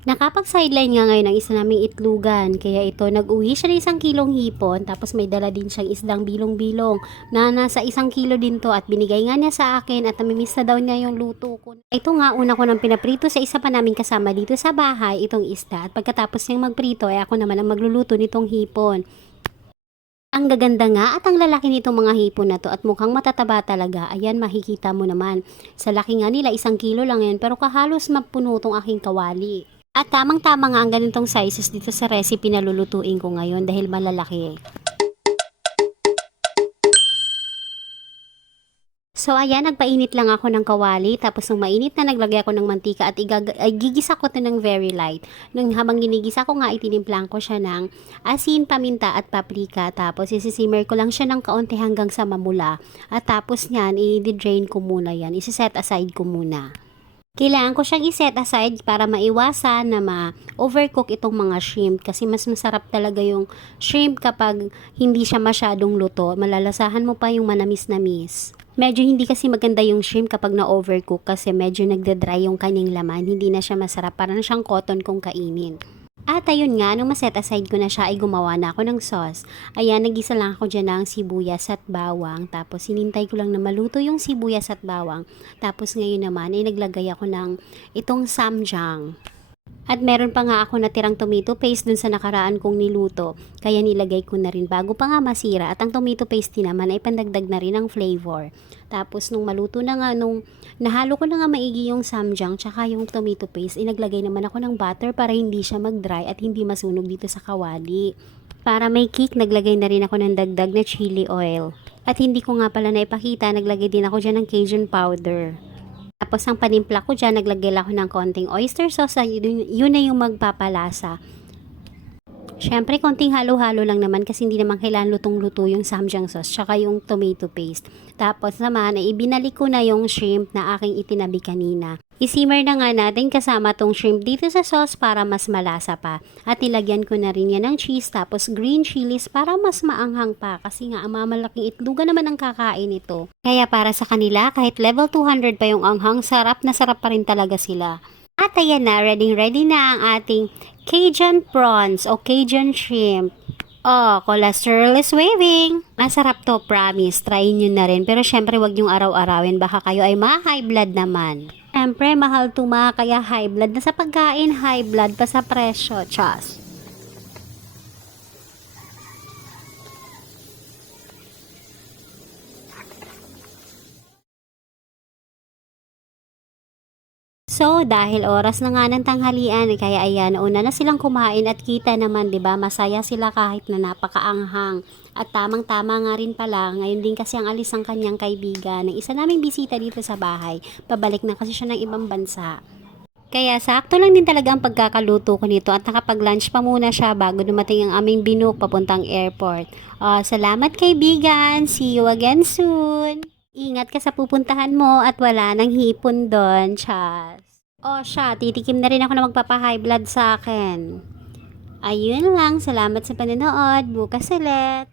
Nakapag-sideline nga ngayon ang isa naming itlugan, kaya ito nag-uwi siya ng 1 kilong hipon, tapos may dala din siyang isdang bilong-bilong na nasa 1 kilo din to at binigay nga niya sa akin at namimiss na daw niya yung luto ko. Ito nga una ko nang pinaprito sa isa pa naming kasama dito sa bahay itong isda at pagkatapos niyang magprito ay ako naman ang magluluto nitong hipon. Ang gaganda nga at ang lalaki nitong mga hipon na to at mukhang matataba talaga. Ayan, makikita mo naman. Sa laki nga nila, 1 kilo lang yan pero kahalos mapuno tong aking kawali. At tamang-tama nga ang ganitong sizes dito sa recipe na lulutuin ko ngayon dahil malalaki. So ayan, nagpainit lang ako ng kawali tapos nung mainit na naglagay ako ng mantika at gigisa ko to ng very light. Nung habang ginigisa ko nga itinimplang ko siya ng asin, paminta at paprika tapos isisimmer ko lang siya ng kaunti hanggang sa mamula. At tapos niyan, i-drain ko muna yan, isi-set aside ko muna. Kailangan ko siyang i-set aside para maiwasan na ma-overcook itong mga shrimp kasi mas masarap talaga yung shrimp kapag hindi siya masyadong luto. Malalasahan mo pa yung manamis-namis. Medyo hindi kasi maganda yung shrimp kapag na-overcook kasi medyo nagda-dry yung kanyang laman. Hindi na siya masarap. Parang siyang cotton kung kainin. At ayun nga, nung maset aside ko na siya ay gumawa na ako ng sauce. Ayan, nagisa lang ako dyan ng sibuyas at bawang. Tapos sinintay ko lang na maluto yung sibuyas at bawang. Tapos ngayon naman ay naglagay ako ng itong samjang. At meron pa nga ako natirang tomato paste dun sa nakaraan kong niluto. Kaya nilagay ko na rin bago pa nga masira. At ang tomato paste din naman ay pandagdag na rin ng flavor. Tapos nung maluto na nga, nung nahalo ko na nga maigi yung samjang tsaka yung tomato paste, inaglagay naman ako ng butter para hindi siya mag-dry at hindi masunog dito sa kawali. Para may kick, naglagay na rin ako ng dagdag na chili oil. At hindi ko nga pala naipakita, naglagay din ako dyan ng Cajun powder. Tapos ang panimpla ko dyan, naglagay lang ako ng konting oyster sauce. Yun na yung magpapalasa. Siyempre, konting halo-halo lang naman kasi hindi naman kailangan lutong-luto yung samjang sauce tsaka yung tomato paste. Tapos naman, ay ibinalik ko na yung shrimp na aking itinabi kanina. Isimmer na nga natin kasama tong shrimp dito sa sauce para mas malasa pa. At nilagyan ko na rin yan ng cheese tapos green chilies para mas maanghang pa kasi nga ang mamalaking itlugan naman ang kakain ito. Kaya para sa kanila, kahit level 200 pa yung anghang, sarap na sarap pa rin talaga sila. At ayan na, ready na ang ating Cajun prawns o Cajun shrimp. Oh, cholesterol is waving. Masarap to, promise. Try nyo na rin. Pero syempre, wag nyong araw-arawin. Baka kayo ay ma-high blood naman. Syempre, mahal tuma, kaya high blood na sa pagkain, high blood pa sa presyo. Chas. So, dahil oras na nga ng tanghalian, kaya ayan, una na silang kumain at kita naman, 'di ba? Masaya sila kahit na napakaanghang. At tamang-tama nga rin pala, ngayon din kasi ang alis ng kanyang kaibigan, ng isa naming bisita dito sa bahay. Pabalik na kasi siya ng ibang bansa. Kaya sakto lang din talaga ang pagkakaluto ko nito at nakapag-lunch pa muna siya bago dumating ang aming binook papuntang airport. Salamat kaibigan! See you again soon! Ingat ka sa pupuntahan mo at wala nang hipon doon, Chas. Siya, titikim na rin ako na magpapa-high blood sa akin. Ayun lang, salamat sa panonood. Bukas ulit.